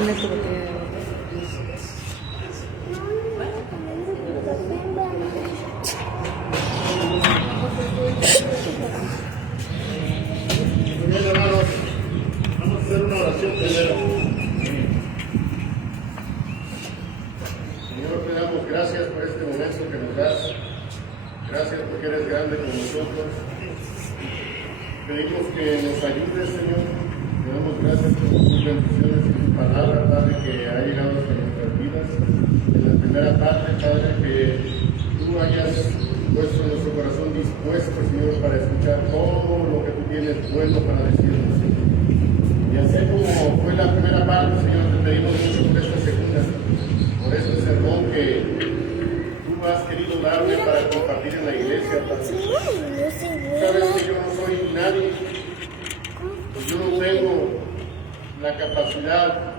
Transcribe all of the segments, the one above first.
pone tu botella. Muy bien, hermanos, vamos a hacer una oración primero. Señor, te damos gracias por este momento que nos das. Gracias porque eres grande con nosotros. Pedimos que nos ayudes, Señor. Te damos gracias por tus bendiciones y tu palabra, Padre, que ha llegado hasta nuestras vidas. En la primera parte, Padre, que tú hayas puesto en nuestro corazón dispuesto, Señor, para escuchar todo lo que tú tienes bueno para decirnos, Señor. Y así como fue la primera parte, Señor, te pedimos mucho por esta segunda, por este sermón que tú has querido darme para compartir en la iglesia, Padre. Sabes que yo no soy nadie, pues yo no tengo la capacidad,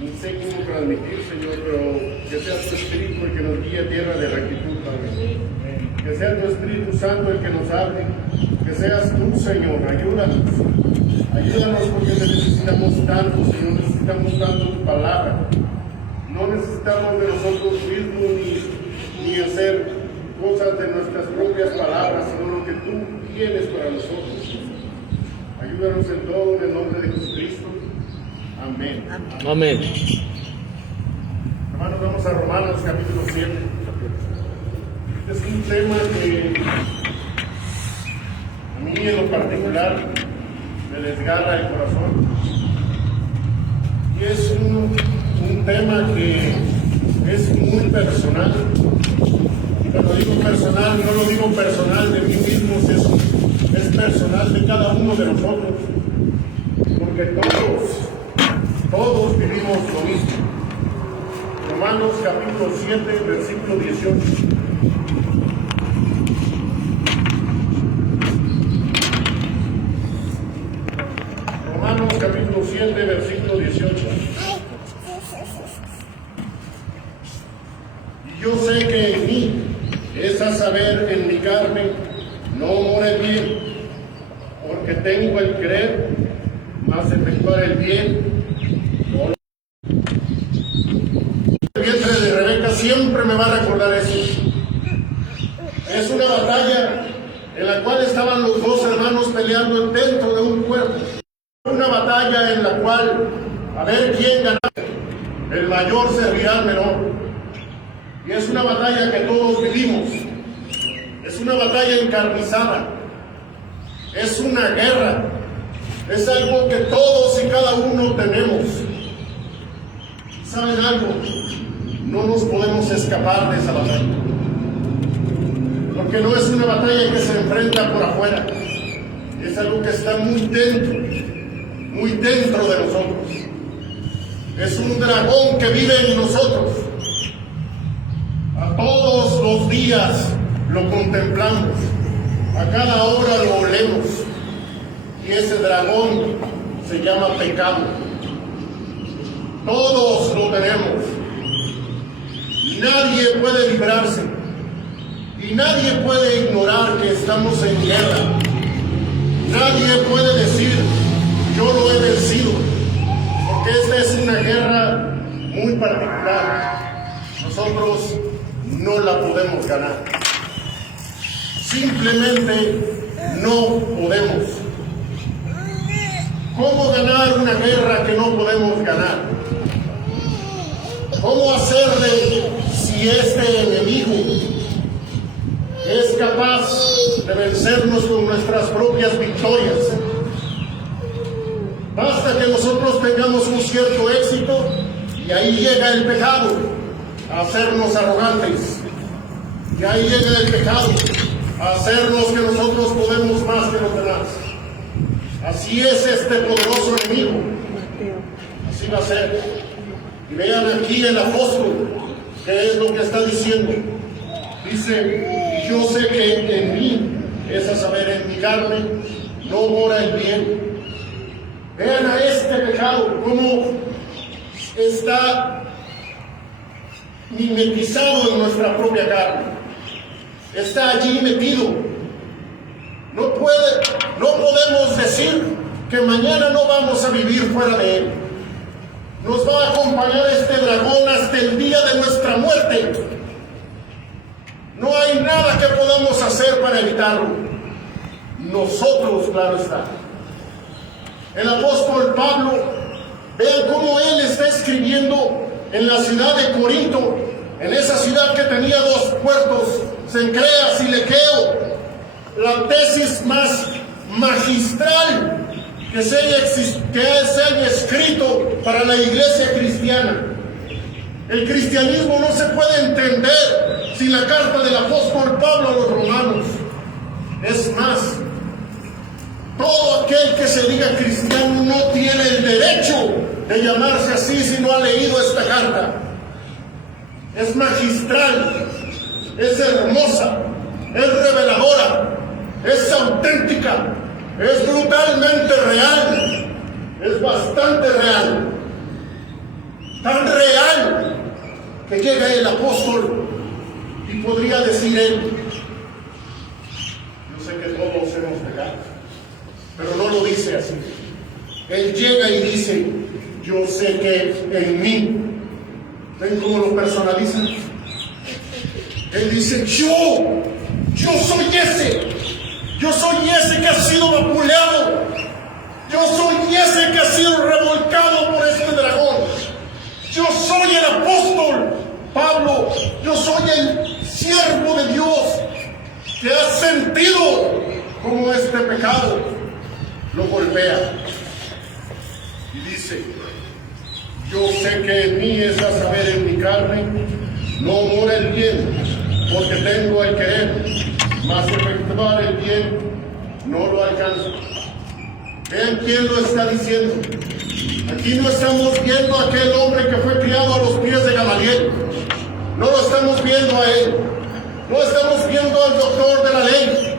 ni sé cómo transmitir, Señor, pero que sea tu Espíritu el que nos guíe a tierra de rectitud, Padre. Que sea tu Espíritu Santo el que nos hable, que seas tú, Señor, ayúdanos. Ayúdanos porque te necesitamos tanto, Señor, necesitamos tanto tu palabra. No necesitamos de nosotros mismos ni hacer cosas de nuestras propias palabras, sino lo que tú tienes para nosotros. Ayúdanos en todo, en el nombre de Jesucristo. Amén. Amén. Hermanos, vamos a Romanos capítulo 7. Este es un tema que a mí en lo particular me desgarra el corazón. Y es un tema que es muy personal. Y cuando digo personal, no lo digo personal de mí mismo, es personal de cada uno de nosotros. Porque todos vivimos lo mismo. Romanos capítulo 7, versículo 18. Romanos capítulo 7, versículo 18. Y yo sé que en mí, es a saber, en mi carne, no mora el bien, porque tengo el querer, más efectuar el bien. El vientre de Rebeca siempre me va a recordar eso. Es una batalla en la cual estaban los dos hermanos peleando dentro de un cuerpo. Una batalla en la cual, a ver quién gana, el mayor servirá al menor. Y es una batalla que todos vivimos. Es una batalla encarnizada. Es una guerra. Es algo que todos y cada uno tenemos. ¿Saben algo? No nos podemos escapar de esa batalla. Porque no es una batalla que se enfrenta por afuera. Es algo que está muy dentro de nosotros. Es un dragón que vive en nosotros. A todos los días lo contemplamos. A cada hora lo olemos. Y ese dragón se llama pecado. Todos lo tenemos. Nadie puede librarse. Y nadie puede ignorar que estamos en guerra. Nadie puede decir, yo lo he vencido. Porque esta es una guerra muy particular. Nosotros no la podemos ganar. Simplemente no podemos. ¿Cómo ganar una guerra que no podemos ganar? ¿Cómo hacerle si este enemigo es capaz de vencernos con nuestras propias victorias? Basta que nosotros tengamos un cierto éxito y ahí llega el pecado a hacernos arrogantes. Y ahí llega el pecado a hacernos que nosotros podemos más que los demás. Así es este poderoso enemigo. Así va a ser. Y vean aquí el apóstol, qué es lo que está diciendo. Dice, yo sé que en mí, es a saber, en mi carne, no mora el bien. Vean a este pecado, cómo está mimetizado en nuestra propia carne. Está allí metido. No podemos decir que mañana no vamos a vivir fuera de él. nos va a acompañar este dragón hasta el día de nuestra muerte. No hay nada que podamos hacer para evitarlo. Nosotros, claro está. El apóstol Pablo, vean cómo él está escribiendo en la ciudad de Corinto, en esa ciudad que tenía dos puertos, Cencreas y Lequeo, la tesis más magistral que se haya escrito para la iglesia cristiana. El cristianismo no se puede entender sin la carta del apóstol Pablo a los romanos. Es más, todo aquel que se diga cristiano no tiene el derecho de llamarse así si no ha leído esta carta. Es magistral, es hermosa, es reveladora, es auténtica, es brutalmente real, es bastante real. Tan real que llega el apóstol y podría decir él: yo sé que todos hemos pecado, pero no lo dice así. Él llega y dice: yo sé que en mí. ¿Ven cómo lo personaliza? Él dice: yo soy ese que ha sido vapuleado, yo soy ese que ha sido revolcado por este dragón, yo soy el apóstol Pablo, yo soy el siervo de Dios que ha sentido como este pecado lo golpea. Y dice: yo sé que en mí, es a saber, en mi carne, no mora el bien, porque tengo el querer, mas efectuar el bien no lo alcanzo. Vean quién lo está diciendo. Aquí no estamos viendo a aquel hombre que fue criado a los pies de Gamaliel. No lo estamos viendo a él. No estamos viendo al doctor de la ley,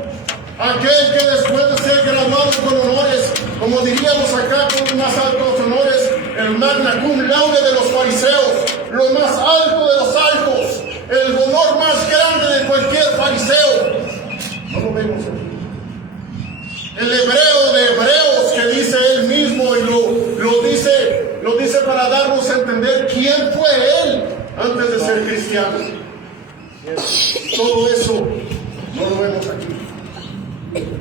aquel que después de ser graduado con honores, como diríamos acá con más altos honores, el magna cum laude de los fariseos, lo más alto de los altos, el honor más grande de cualquier fariseo. No lo vemos aquí. El hebreo de hebreos, que dice él mismo, y lo dice para darnos a entender quién fue él antes de ser cristiano. Todo eso no lo vemos aquí.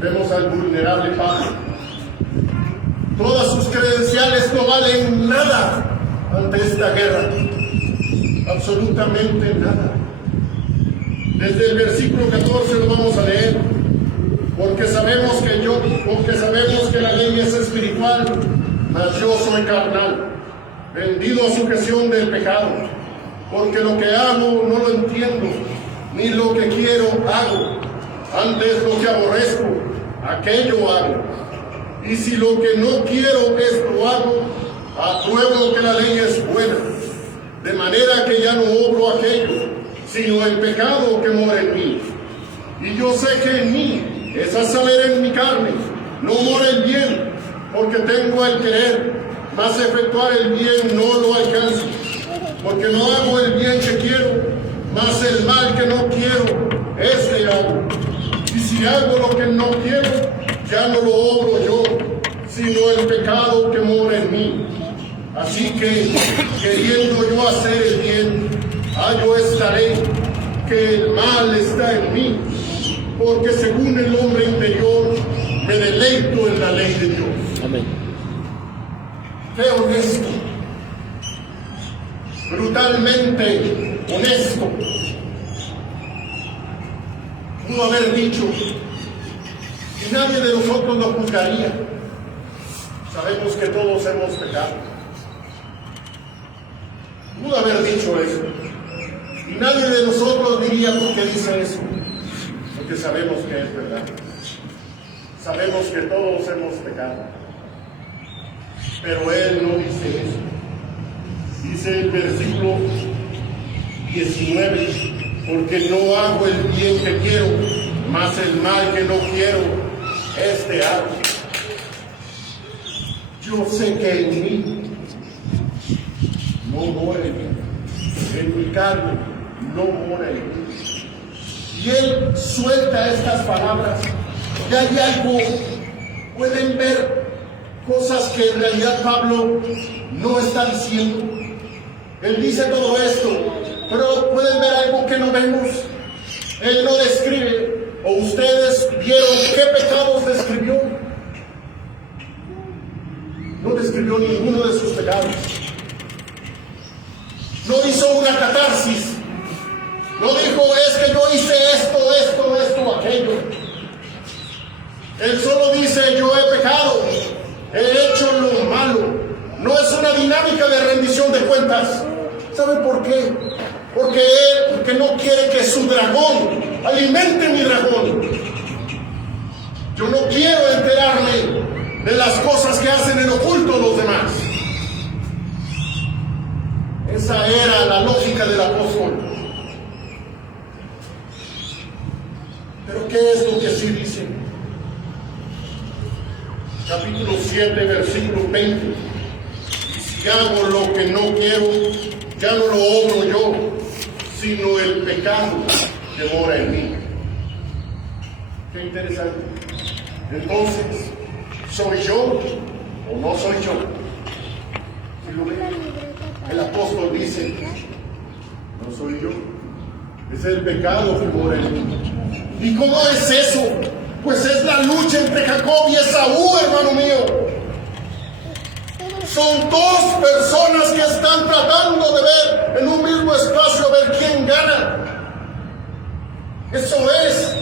Vemos al vulnerable Pablo. Todas sus credenciales no valen nada ante esta guerra. Absolutamente nada. Desde el versículo 14 lo vamos a leer. Porque sabemos que la ley es espiritual, mas yo soy carnal, vendido a sujeción del pecado. Porque lo que hago no lo entiendo, ni lo que quiero hago. Antes lo que aborrezco, aquello hago. Y si lo que no quiero esto hago, apruebo que la ley es buena. De manera que ya no obro aquello, sino el pecado que mora en mí. Y yo sé que en mí, es a saber, en mi carne, no mora el bien, porque tengo el querer, mas efectuar el bien no lo alcanzo. Porque no hago el bien que quiero, mas el mal que no quiero, este hago. Y si hago lo que no quiero, ya no lo obro yo, sino el pecado que mora en mí. Así que, queriendo yo hacer el bien, hallo esta ley, que el mal está en mí, porque según el hombre interior, me deleito en la ley de Dios. Amén. Qué honesto, brutalmente honesto. Pudo haber dicho, y nadie de nosotros lo juzgaría. Sabemos que todos hemos pecado. Pudo haber dicho eso. Y nadie de nosotros diría por qué dice eso. Porque sabemos que es verdad. Sabemos que todos hemos pecado. Pero él no dice eso. Dice el versículo 19, porque no hago el bien que quiero, mas el mal que no quiero, este hago. Yo sé que en mí no mora el bien, en mi carne no mora el bien. Y él suelta estas palabras, y hay algo, pueden ver cosas que en realidad Pablo no está diciendo. Él dice todo esto, pero pueden ver algo que no vemos. Él no describe, o ustedes vieron qué pecados describió. No describió ninguno de sus pecados. No hizo una catarsis. No dijo, es que yo hice esto, aquello. Él solo dice, yo he pecado, he hecho lo malo. No es una dinámica de rendición de cuentas. ¿Sabe por qué? Porque no quiere que su dragón alimente mi dragón. Yo no quiero enterarme de las cosas que hacen en oculto los demás. Esa era la lógica del apóstol. Pero ¿qué es lo que sí dice? Capítulo 7, versículo 20. Y si hago lo que no quiero, ya no lo obro yo, sino el pecado que mora en mí. Qué interesante. Entonces, ¿soy yo o no soy yo? ¿Sí lo ven? El apóstol dice, no soy yo, es el pecado que mora en mí. ¿Y cómo es eso? Pues es la lucha entre Jacob y Esaú, hermano mío. Son dos personas que están tratando de ver en un mismo espacio, a ver quién gana. Eso es.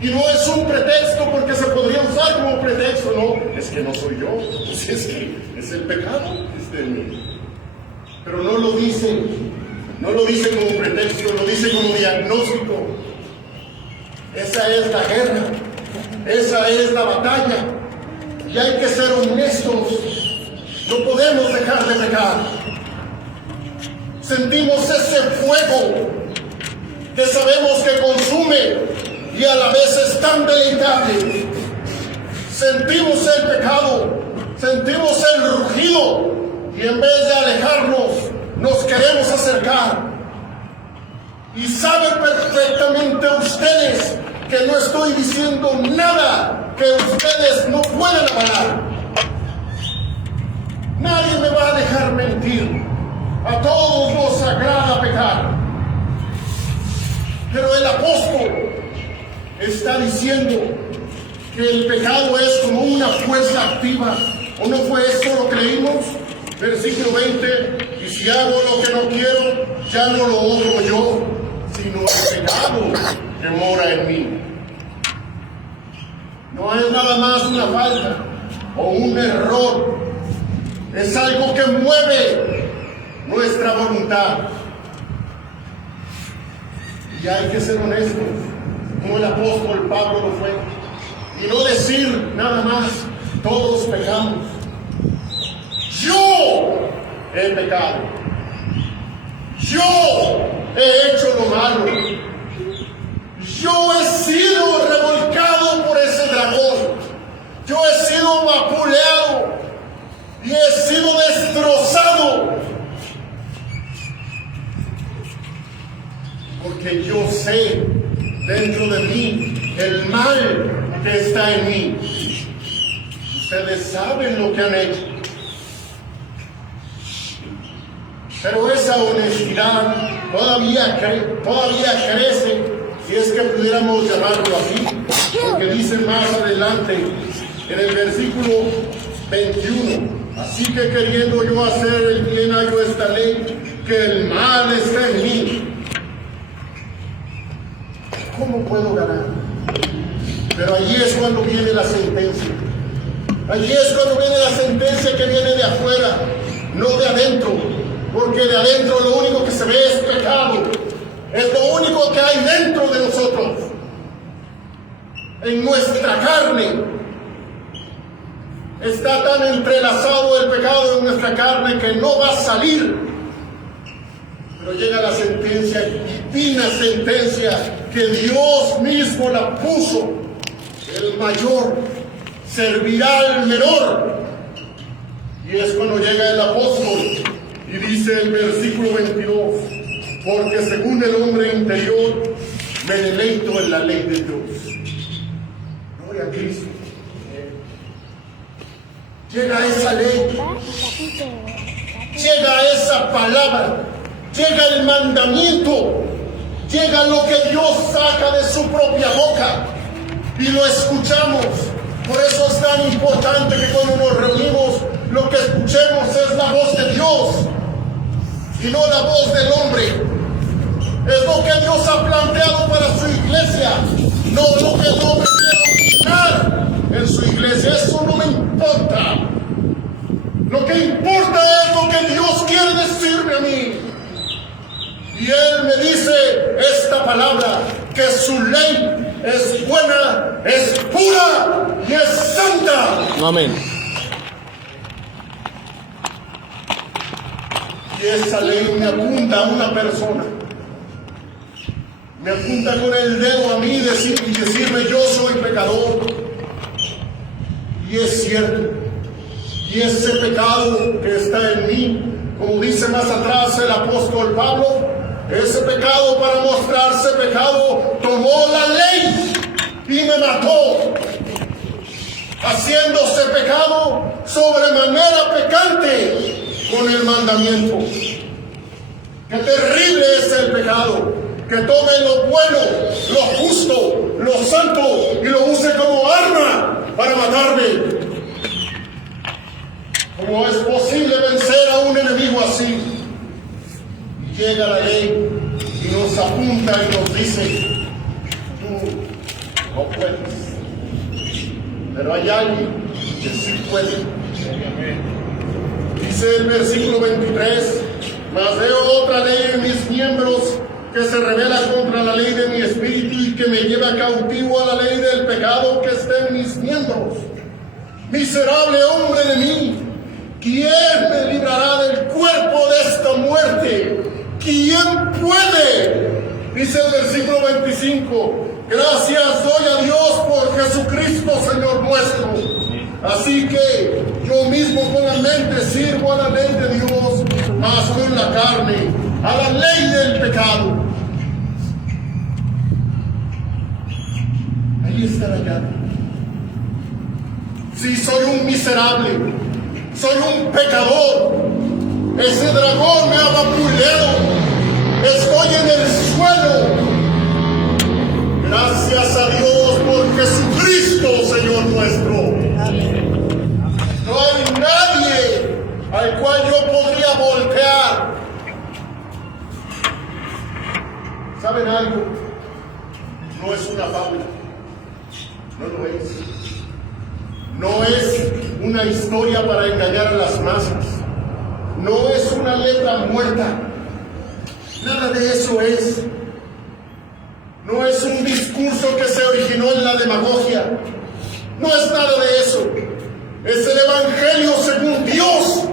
Y no es un pretexto, porque se podría usar como pretexto, no. Es que no soy yo. Pues es que es el pecado que está en mí. Pero no lo dice como pretexto, lo dice como diagnóstico. Esa es la guerra, esa es la batalla. Y hay que ser honestos. No podemos dejar de pecar. Sentimos ese fuego que sabemos que consume y a la vez es tan delicable. Sentimos el pecado, sentimos el rugido y en vez de alejarnos nos queremos acercar. Y saben perfectamente ustedes que no estoy diciendo nada que ustedes no puedan avalar. Nadie me va a dejar mentir. A todos nos agrada pecar. Pero el apóstol está diciendo que el pecado es como una fuerza activa. ¿O no fue esto lo que leímos? Versículo 20. Y si hago lo que no quiero, ya no lo obro yo, sino el pecado que mora en mí. No es nada más una falta o un error. Es algo que mueve nuestra voluntad. Y hay que ser honestos, como el apóstol Pablo lo fue. Y no decir nada más, todos pecamos. Yo he pecado. Yo he hecho lo malo. Yo he sido revolcado por ese dragón. Yo he sido vapuleado y he sido destrozado. Porque yo sé dentro de mí el mal que está en mí. Ustedes saben lo que han hecho. Pero esa honestidad todavía crece, si es que pudiéramos llamarlo así, porque dice más adelante en el versículo 21, así que queriendo yo hacer el bien hallo esta ley, que el mal está en mí. ¿Cómo puedo ganar? Pero allí es cuando viene la sentencia. Allí es cuando viene la sentencia que viene de afuera, no de adentro. Porque de adentro lo único que se ve es pecado. Es lo único que hay dentro de nosotros. En nuestra carne. Está tan entrelazado el pecado en nuestra carne que no va a salir. Pero llega la sentencia, divina sentencia, que Dios mismo la puso. El mayor servirá al menor. Y es cuando llega el apóstol y dice el versículo 22, porque según el hombre interior me deleito en la ley de Dios. Gloria a Cristo. llega esa ley, llega esa palabra, llega el mandamiento, llega lo que Dios saca de su propia boca y lo escuchamos. Por eso es tan importante que cuando nos reunimos, lo que escuchemos es la voz de Dios y no la voz del hombre. Es lo que Dios ha planteado para su iglesia, no lo que el hombre quiere opinar en su iglesia. Eso no me importa. Lo que importa es lo que Dios quiere decirme a mí. Y Él me dice esta palabra, que su ley es buena, es pura y es santa. Amén. Y esa ley me apunta a una persona. Me apunta con el dedo a mí y decirme yo soy pecador. Y es cierto. Y ese pecado que está en mí, como dice más atrás el apóstol Pablo, ese pecado, para mostrarse pecado, tomó la ley y me mató, haciéndose pecado sobremanera pecante con el mandamiento. Qué terrible es el pecado, que tome lo bueno, lo justo, lo santo y lo use como arma para matarme. ¿Cómo es posible vencer a un enemigo así? Llega la ley y nos apunta y nos dice, tú no puedes. Pero hay alguien que sí puede. Dice el versículo 23, mas veo otra ley en mis miembros que se revela contra la ley de mi espíritu y que me lleva cautivo a la ley del pecado que está en mis miembros. Miserable hombre de mí, ¿quién me librará del cuerpo de esta muerte? ¿Quién puede? Dice el versículo 25, gracias doy a Dios por Jesucristo, Señor nuestro. Así que yo mismo con la mente sirvo a la ley de Dios, mas con la carne a la ley del pecado. Ahí está la llave. Si soy un miserable, soy un pecador, ese dragón me ha vapuleado, estoy en el suelo. Gracias a Dios por Jesucristo, Señor nuestro. No hay nadie al cual yo podría voltear. ¿Saben algo? No es una fábula. No lo es. No es una historia para engañar a las masas. No es una letra muerta. Nada de eso es. No es un discurso que se originó en la demagogia. No es nada de eso. Es el Evangelio según Dios.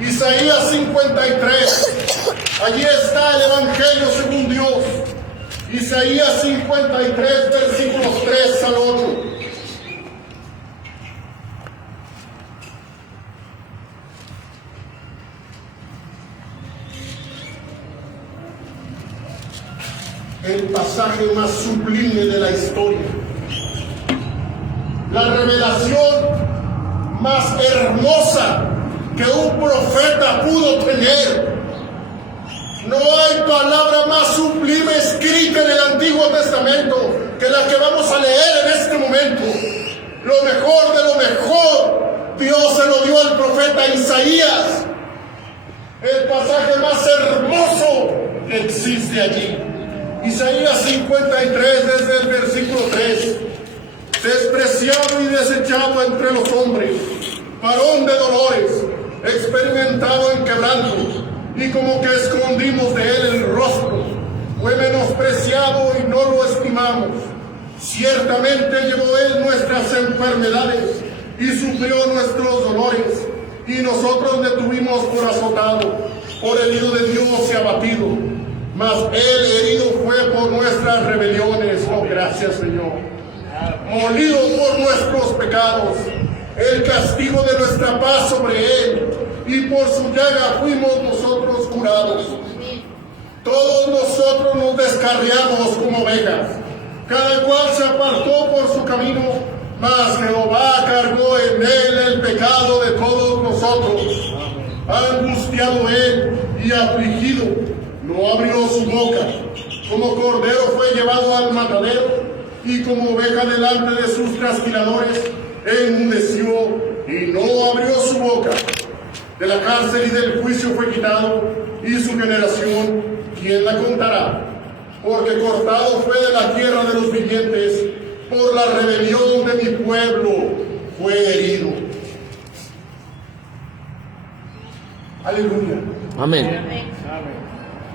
Isaías 53. Allí está el Evangelio según Dios. Isaías 53, versículos 3 al 8. El pasaje más sublime de la historia. La revelación más hermosa que un profeta pudo tener. No hay palabra más sublime escrita en el Antiguo Testamento que la que vamos a leer en este momento. Lo mejor de lo mejor, Dios se lo dio al profeta Isaías. El pasaje más hermoso que existe allí. Isaías 53, desde el versículo 3. Despreciado y desechado entre los hombres, varón de dolores, experimentado en quebranto, y como que escondimos de él el rostro. Fue menospreciado y no lo estimamos. Ciertamente llevó él nuestras enfermedades y sufrió nuestros dolores, y nosotros le tuvimos por azotado, por herido de Dios y abatido. Mas él herido fue por nuestras rebeliones. Oh, gracias, Señor. Molido por nuestros pecados. El castigo de nuestra paz sobre él, y por su llaga fuimos nosotros curados. Todos nosotros nos descarriamos como ovejas, cada cual se apartó por su camino, mas Jehová cargó en él el pecado pecado de todos nosotros. Angustiado él y afligido, no abrió su boca. Como cordero fue llevado al matadero, y como oveja delante de sus trasquiladores, enmudeció y no abrió su boca. De la cárcel y del juicio fue quitado, y su generación, ¿quién la contará? Porque cortado fue de la tierra de los vivientes, por la rebelión de mi pueblo fue herido. Aleluya. Amén.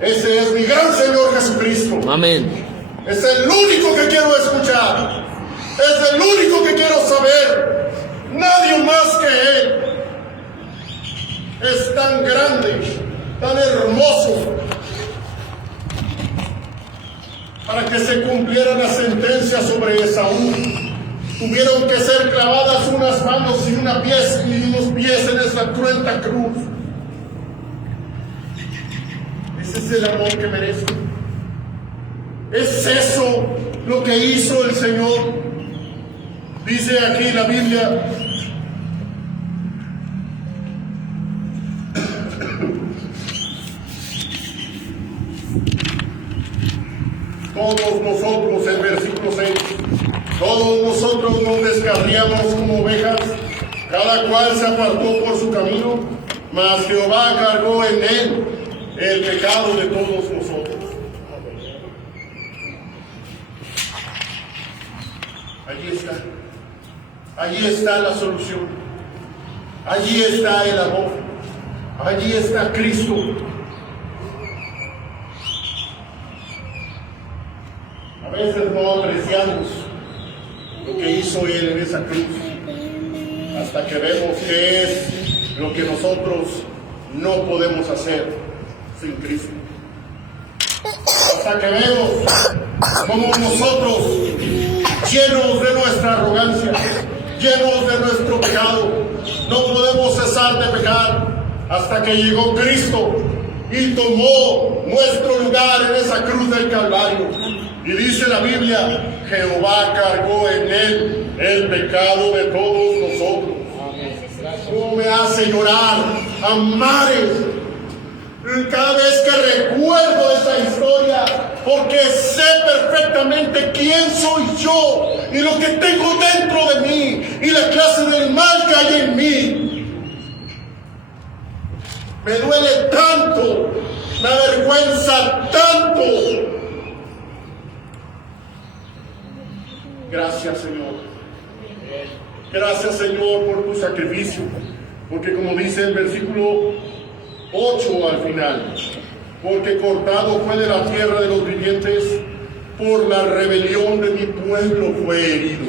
Ese es mi gran Señor Jesucristo. Amén. Es el único que quiero escuchar. Es el único que quiero saber. Nadie más que Él. Es tan grande, tan hermoso, para que se cumpliera la sentencia sobre Esaú. Tuvieron que ser clavadas unas manos y unos pies en esa cruenta cruz. Ese es el amor que merezco. ¿Es eso lo que hizo el Señor? Dice aquí la Biblia: todos nosotros, en versículo 6, todos nosotros nos descarriamos como ovejas, cada cual se apartó por su camino, mas Jehová cargó en él el pecado de todos nosotros. Allí está la solución, allí está el amor, allí está Cristo. A veces no apreciamos lo que hizo Él en esa cruz, hasta que vemos qué es lo que nosotros no podemos hacer sin Cristo. Hasta que vemos cómo nosotros, llenos de nuestra arrogancia, llenos de nuestro pecado, no podemos cesar de pecar, hasta que llegó Cristo y tomó nuestro lugar en esa cruz del Calvario. Y dice la Biblia: Jehová cargó en él el pecado de todos nosotros. ¿Cómo me hace llorar a mares cada vez que recuerdo esa historia? Porque sé perfectamente quién soy yo y lo que tengo dentro de mí y la clase del mal que hay en mí. Me duele tanto, me avergüenza tanto. Gracias, Señor. Gracias, Señor, por tu sacrificio. Porque como dice el versículo 8 al final: porque cortado fue de la tierra de los vivientes, por la rebelión de mi pueblo fue herido.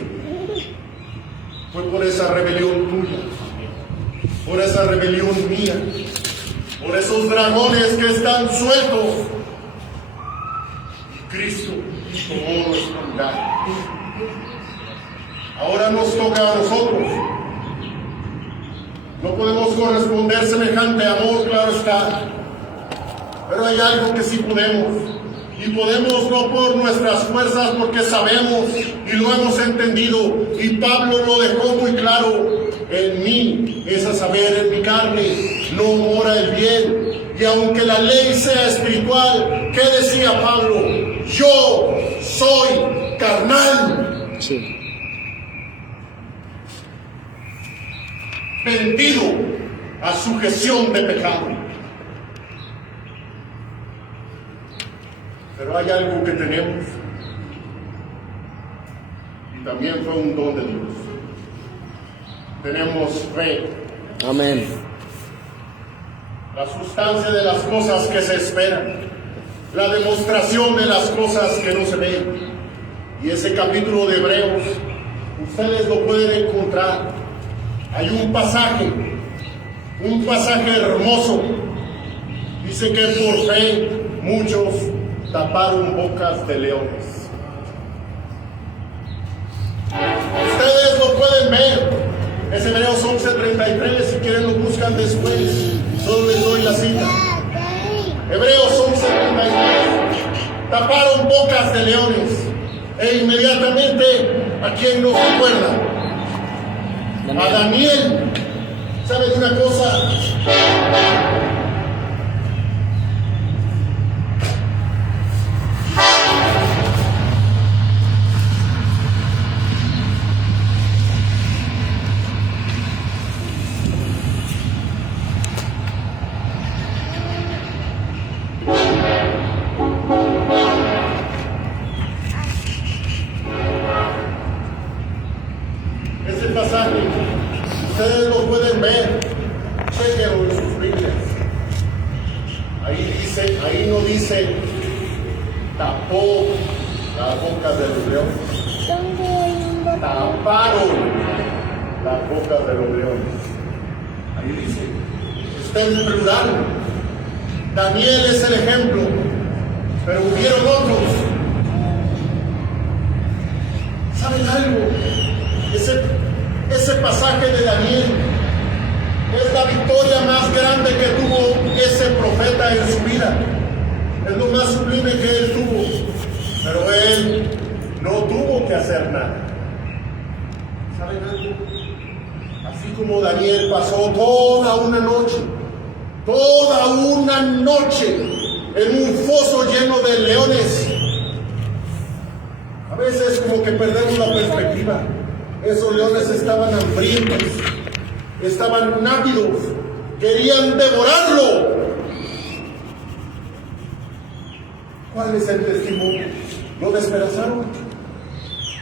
Fue por esa rebelión tuya, por esa rebelión mía, por esos dragones que están sueltos. Cristo tomó nuestro lugar. Ahora nos toca a nosotros. No podemos corresponder semejante amor, claro está. Pero hay algo que sí podemos. Y podemos no por nuestras fuerzas, porque sabemos y lo hemos entendido. Y Pablo lo dejó muy claro: en mí, es a saber, en mi carne, no mora el bien. Y aunque la ley sea espiritual, ¿qué decía Pablo? Yo soy carnal. Sí. Vendido a sujeción de pecado. Pero hay algo que tenemos, y también fue un don de Dios. Tenemos fe. Amén. La sustancia de las cosas que se esperan, la demostración de las cosas que no se ven. Y ese capítulo de Hebreos, ustedes lo pueden encontrar. Hay un pasaje hermoso. Dice que por fe muchos taparon bocas de leones. Ustedes lo pueden ver. Es Hebreos 11:33. Si quieren lo buscan después. Solo les doy la cita. Hebreos 11:33. Taparon bocas de leones. E inmediatamente, ¿a quién nos recuerda? A Daniel, de los leones. Taparon las bocas de los leones. Ahí dice, está en plural. Daniel es el ejemplo, pero hubieron otros. ¿Saben algo? Ese pasaje de Daniel es la victoria más grande que tuvo ese profeta en su vida. Es lo más sublime que él tuvo. Pero él no tuvo que hacer nada. ¿Saben algo? Así como Daniel pasó toda una noche en un foso lleno de leones. A veces como que perdemos la perspectiva. Esos leones estaban hambrientos, estaban ávidos, querían devorarlo. ¿Cuál es el testimonio? ¿Lo despedazaron?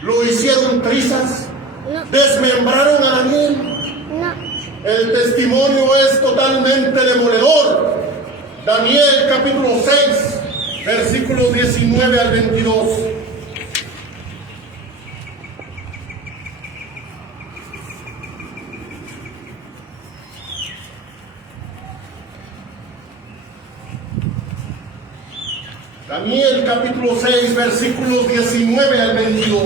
¿Lo hicieron trizas? No. ¿Desmembraron a Daniel? No. El testimonio es totalmente demoledor. Daniel capítulo 6, versículos 19 al 22. Daniel capítulo 6, versículos 19 al 22.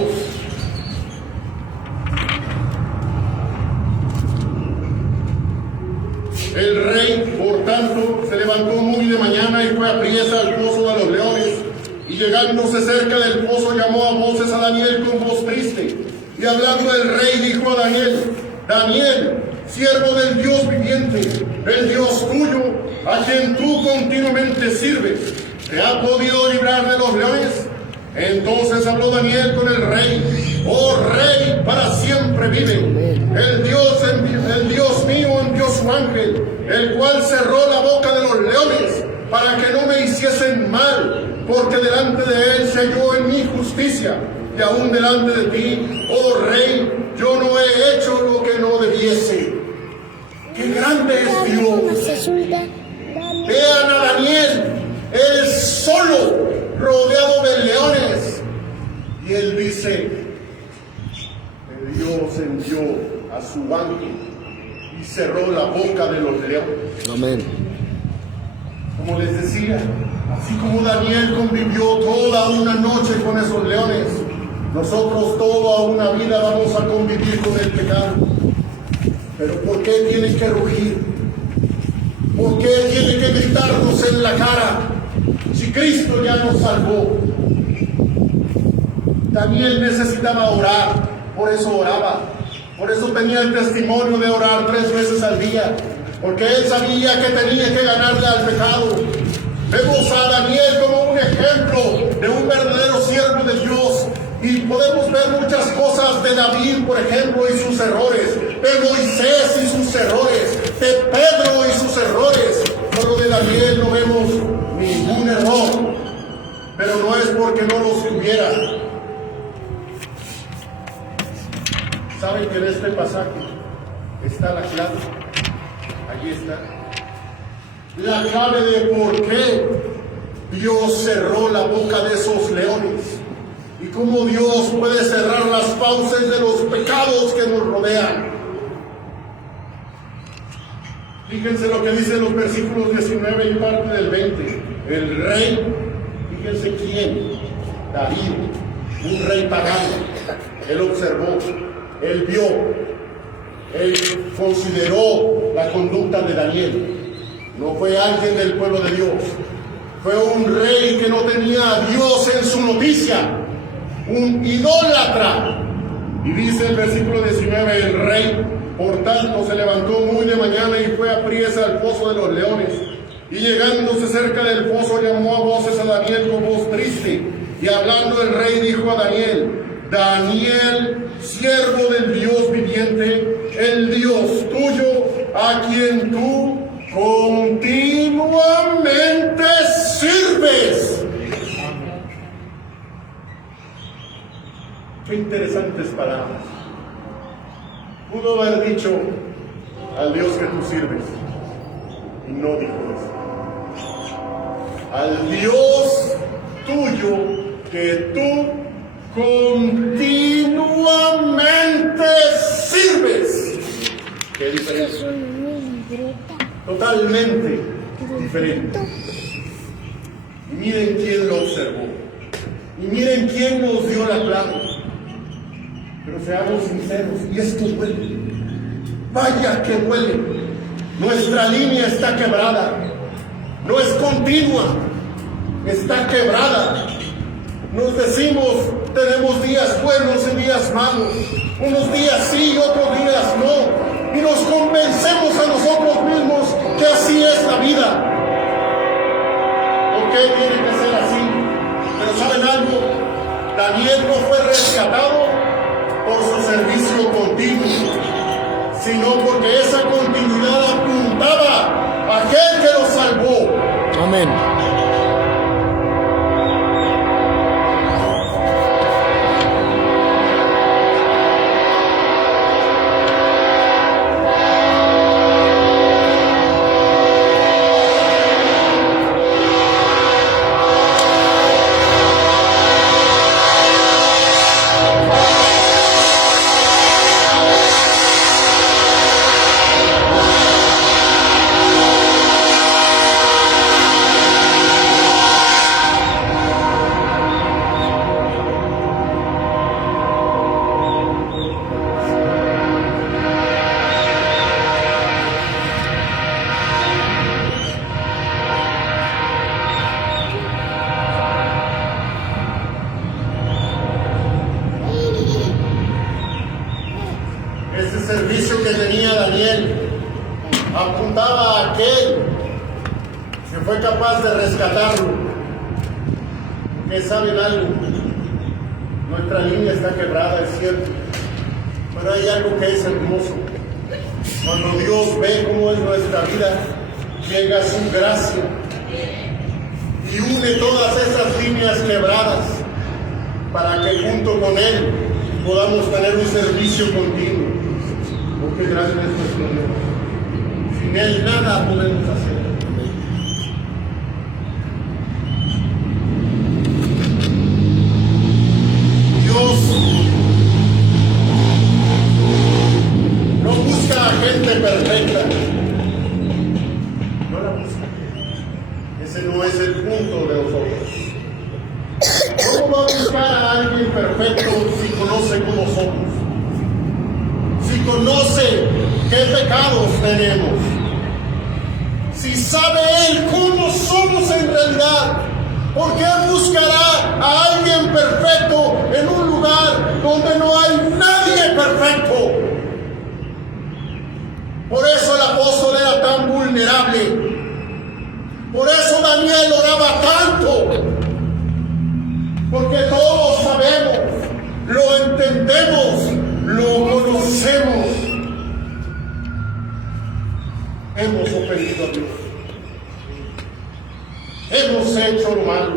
El rey, por tanto, se levantó muy de mañana y fue apriesa al pozo de los leones. Y llegándose cerca del pozo, llamó a voces a Daniel con voz triste. Y hablando el rey, dijo a Daniel: Daniel, siervo del Dios viviente, el Dios tuyo, a quien tú continuamente sirves, ¿te ha podido librar de los leones? Entonces habló Daniel con el rey: oh rey, para siempre vive. El Dios mío envió su ángel, el cual cerró la boca de los leones, para que no me hiciesen mal, porque delante de él se halló en mi justicia, y aún delante de ti, oh rey, yo no he hecho lo que no debiese. ¡Qué grande es Dios! Vean a Daniel, él solo, rodeado de leones. Y él dice que Dios envió a su ángel y cerró la boca de los leones. Amén. Como les decía, así como Daniel convivió toda una noche con esos leones, nosotros toda una vida vamos a convivir con el pecado. Pero ¿por qué tiene que rugir? ¿Por qué tiene que gritarnos en la cara si Cristo ya nos salvó? Daniel necesitaba orar, por eso oraba. Por eso tenía el testimonio de orar 3 veces al día, porque él sabía que tenía que ganarle al pecado. Vemos a Daniel como un ejemplo de un verdadero siervo de Dios, y podemos ver muchas cosas de David, por ejemplo, y sus errores, de Moisés y sus errores, de Pedro y sus errores, pero de Daniel no vemos ningún error, pero no es porque no los tuviera. ¿Saben que en este pasaje está la clave? Allí está. La clave de por qué Dios cerró la boca de esos leones. Y cómo Dios puede cerrar las fauces de los pecados que nos rodean. Fíjense lo que dicen los versículos 19 y parte del 20. El rey, fíjense quién, Darío, un rey pagano. Él observó, él vio, él consideró la conducta de Daniel. No fue alguien del pueblo de Dios. Fue un rey que no tenía a Dios en su noticia, un idólatra. Y dice el versículo 19, el rey, por tanto, se levantó muy de mañana y fue apriesa al pozo de los leones. Y llegándose cerca del pozo, llamó a voces a Daniel con voz triste. Y hablando el rey, dijo a Daniel: Daniel, siervo del Dios viviente, el Dios tuyo, a quien tú continuamente sirves. Qué interesantes palabras. Pudo haber dicho al Dios que tú sirves, y no dijo eso. Al Dios tuyo que tú continuamente sirves. ¿Qué diferencia? Totalmente diferente. Y miren quién lo observó. Y miren quién nos dio la clave. Pero seamos sinceros, y esto duele. Vaya que duele. Nuestra línea está quebrada. No es continua. Está quebrada. Nos decimos, tenemos días buenos y días malos. Unos días sí y otros días no. Y nos convencemos a nosotros mismos que así es la vida. ¿Por qué tiene que ser así? Pero ¿saben algo? Daniel no fue rescatado por su servicio continuo, sino porque esa continuidad apuntaba a aquel que lo salvó. Amén. Servicio que tenía Daniel apuntaba a aquel que fue capaz de rescatarlo. Que saben algo, nuestra línea está quebrada, es cierto, pero hay algo que es hermoso. Cuando Dios ve cómo es nuestra vida, llega su gracia y une todas esas líneas quebradas para que junto con Él podamos tener un servicio continuo. Porque grande es nuestro Dios. Sin Él nada podemos hacer. Dios no busca a gente perfecta. No la busca. Ese no es el punto de nosotros. ¿Cómo va a buscar a alguien perfecto si conoce cómo somos? Si conoce qué pecados tenemos, si sabe Él cómo somos en realidad, ¿por qué buscará a alguien perfecto en un lugar donde no hay nadie perfecto? Por eso el apóstol era tan vulnerable, por eso Daniel oraba tanto, porque todos sabemos, lo entendemos, lo conocemos. Hemos ofendido a Dios. Hemos hecho lo malo.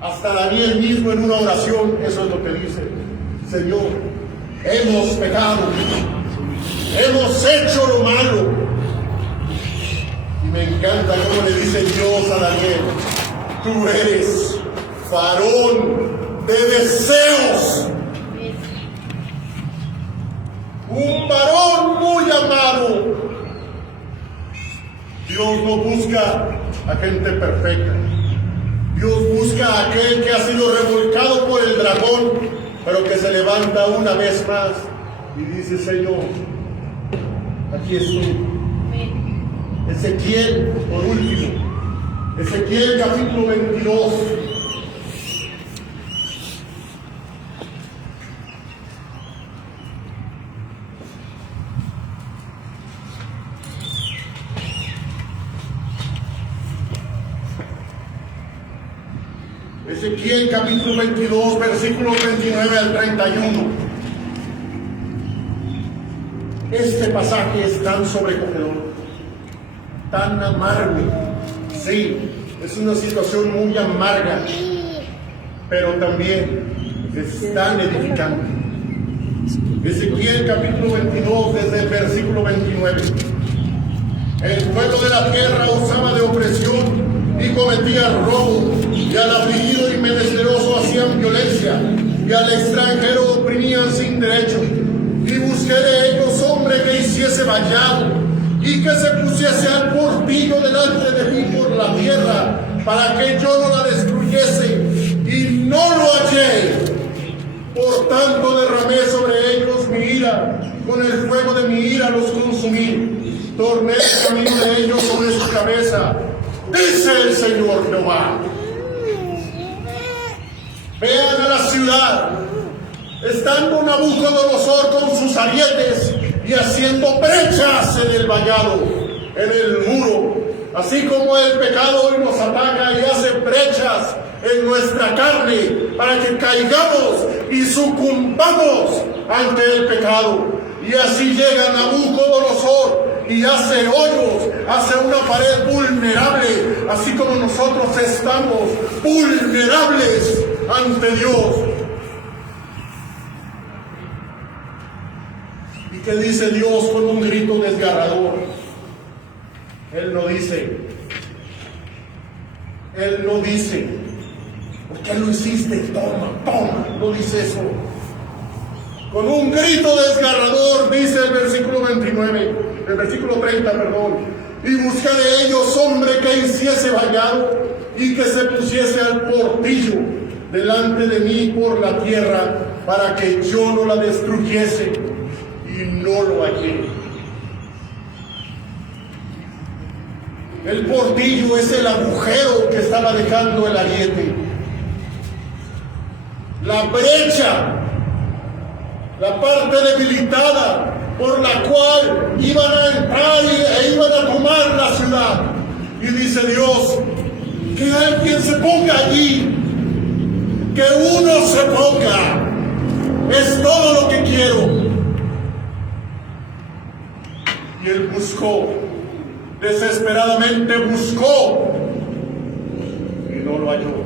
Hasta Daniel mismo en una oración, eso es lo que dice: Señor, hemos pecado. Hemos hecho lo malo. Y me encanta cómo le dice Dios a Daniel: tú eres varón de deseos. Un varón muy amado. Dios no busca a gente perfecta. Dios busca a aquel que ha sido revolcado por el dragón, pero que se levanta una vez más y dice: Señor, aquí estoy. Ezequiel, por último. Ezequiel capítulo 22. Ezequiel capítulo 22, versículos 29 al 31. Este pasaje es tan sobrecogedor, tan amargo. Sí, es una situación muy amarga, pero también es tan edificante. Ezequiel capítulo 22, desde el versículo 29. El pueblo de la tierra usaba de opresión y cometían robo, y al afligido y menesteroso hacían violencia, y al extranjero oprimían sin derecho. Y busqué de ellos hombre que hiciese vallado, y que se pusiese al portillo delante de mí por la tierra, para que yo no la destruyese, y no lo hallé. Por tanto derramé sobre ellos mi ira, con el fuego de mi ira los consumí. Torné el camino de ellos sobre su cabeza, dice el Señor Jehová. Vean a la ciudad, estando Nabucodonosor con sus arietes y haciendo brechas en el vallado, en el muro, así como el pecado hoy nos ataca y hace brechas en nuestra carne para que caigamos y sucumbamos ante el pecado. Y así llega Nabucodonosor y hace hoyos, hace una pared vulnerable, así como nosotros estamos vulnerables ante Dios. ¿Y qué dice Dios con un grito desgarrador? Él no dice, ¿por qué lo hiciste? Toma, no dice eso. Con un grito desgarrador, dice el versículo 30, y busqué de ellos hombre que hiciese vallado y que se pusiese al portillo delante de mí por la tierra, para que yo no la destruyese, y no lo hallé. El portillo es el agujero que estaba dejando el ariete, la brecha, la parte debilitada por la cual iban a entrar e iban a tomar la ciudad. Y dice Dios, que alguien se ponga allí, que uno se ponga, es todo lo que quiero. Y él buscó, desesperadamente buscó, y no lo halló.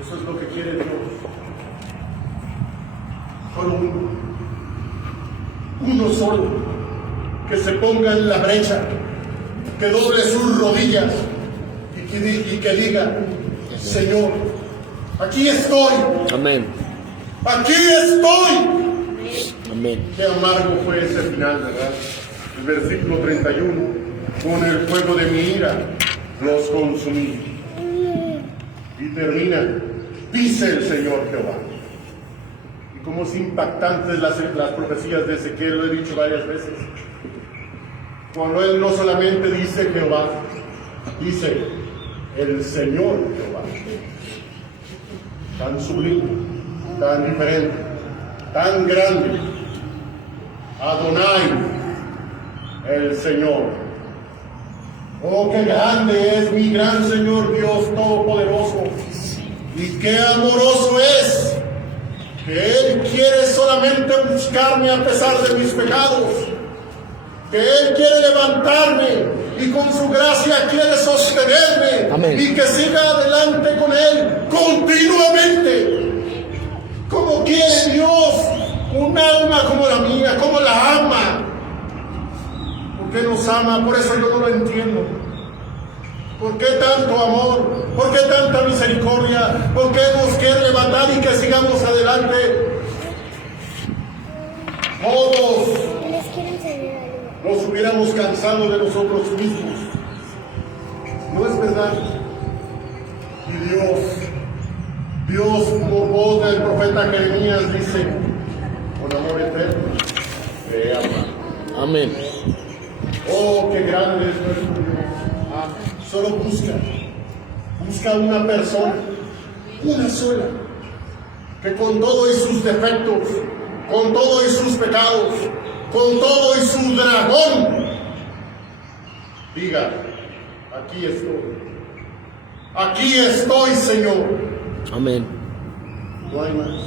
Eso es lo que quiere Dios. Solo uno solo, que se ponga en la brecha, que doble sus rodillas y que diga, Señor, aquí estoy. Amén. Aquí estoy. Amén. Qué amargo fue ese final, ¿verdad? El versículo 31, con el fuego de mi ira los consumí. Y termina, dice el Señor Jehová. Y como es impactantes las profecías de Ezequiel, lo he dicho varias veces. Cuando él no solamente dice Jehová, dice el Señor Jehová. Tan sublime, tan diferente, tan grande. Adonai, el Señor. Oh, qué grande es mi gran Señor Dios Todopoderoso. Y qué amoroso es, que Él quiere solamente buscarme a pesar de mis pecados, que Él quiere levantarme y con su gracia quiere sostenerme. Amén. Y que siga adelante con Él continuamente. Como quiere Dios un alma como la mía, como la ama. ¿Por qué nos ama? Por eso yo no lo entiendo. ¿Por qué tanto amor? ¿Por qué tanta misericordia? ¿Por qué nos quiere levantar y que sigamos adelante? Todos nos hubiéramos cansado de nosotros mismos. ¿No es verdad? Y Dios, por voz del profeta Jeremías, dice, con amor eterno, te ama. Amén. Oh, qué grande es nuestro Dios. Solo busca una persona, una sola, que con todo y sus defectos, con todo y sus pecados, con todo y su dragón, diga, aquí estoy, Señor. Amén. No hay más.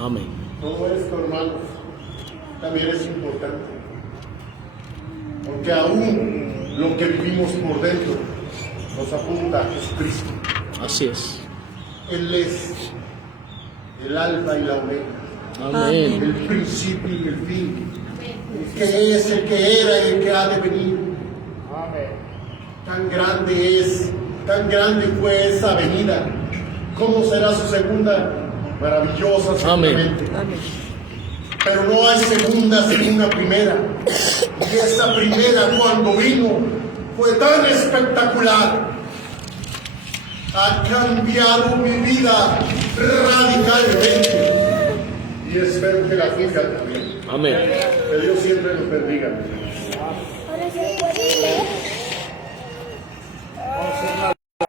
Amén. Todo esto, hermanos, también es importante. Porque aún lo que vivimos por dentro nos apunta a Jesucristo. Así es. Él es el alfa y la omega, Amén. el principio y el fin. que es, el que era y el que ha de venir. Amén. Tan grande es, tan grande fue esa venida. ¿Cómo será su segunda? Maravillosa, seguramente. Pero no hay segunda sin una primera. Y esa primera, cuando vino, fue tan espectacular. Ha cambiado mi vida radicalmente. Y espero que la tuya también. Amén. Que Dios siempre nos bendiga. Ahora se puede leer.